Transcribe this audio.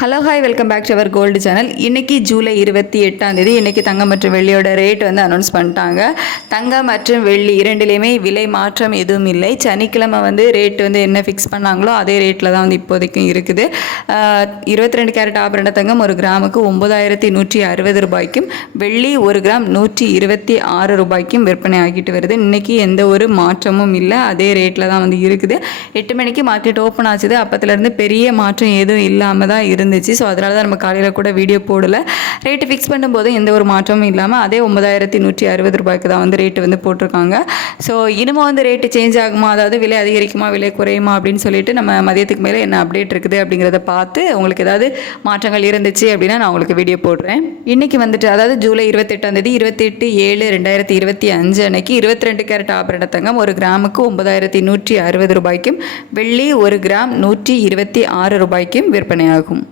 Hello hi welcome back to our gold channel. இன்றைக்கி July 28 இன்றைக்கி தங்கம் மற்றும் வெள்ளியோட ரேட் வந்து அனௌன்ஸ் பண்ணிட்டாங்க. தங்கம் மற்றும் வெள்ளி இரண்டுலேயுமே விலை மாற்றம் எதுவும் இல்லை. சனிக்கிழமை வந்து ரேட் வந்து என்ன ஃபிக்ஸ் பண்ணாங்களோ அதே ரேட்டில் தான் வந்து இப்போதைக்கும் இருக்குது. 22 கேரட் ஆபரண தங்கம் ஒரு கிராமுக்கு 9160 ரூபாய்க்கும், வெள்ளி ஒரு கிராம் 126 ரூபாய்க்கும் விற்பனை ஆகிட்டு வருது. இன்றைக்கி எந்த ஒரு மாற்றமும் இல்லை, அதே ரேட்டில் தான் வந்து இருக்குது. 8 மணிக்கு மார்க்கெட் ஓப்பன் ஆச்சுது. அப்போத்துலேருந்து பெரிய மாற்றம் எதுவும் இல்லாமல் தான் இருந்துச்சு. ஸோ அதனால தான் நம்ம காலையில் கூட வீடியோ போடலை. ரேட்டு ஃபிக்ஸ் பண்ணும்போது எந்த ஒரு மாற்றமும் இல்லாமல் அதே 9160 ரூபாய்க்கு தான் வந்து ரேட்டு வந்து போட்டிருக்காங்க. ஸோ இனிமேல் வந்து ரேட்டு சேஞ்ச் ஆகுமா, அதாவது விலை அதிகரிக்குமா விலை குறையுமா அப்படின்னு சொல்லிட்டு நம்ம மதியத்துக்கு மேலே என்ன அப்டேட் இருக்குது அப்படிங்கிறத பார்த்து உங்களுக்கு ஏதாவது மாற்றங்கள் இருந்துச்சு அப்படின்னா நான் உங்களுக்கு வீடியோ போடுறேன். இன்றைக்கி வந்துட்டு அதாவது ஜூலை 28 28/7/2025 அன்னைக்கு 22 கேரட் ஆபரண தங்கம் ஒரு கிராமுக்கு 9160 ரூபாய்க்கும், வெள்ளி ஒரு கிராம் 126 ரூபாய்க்கும் விற்பனையாகும்.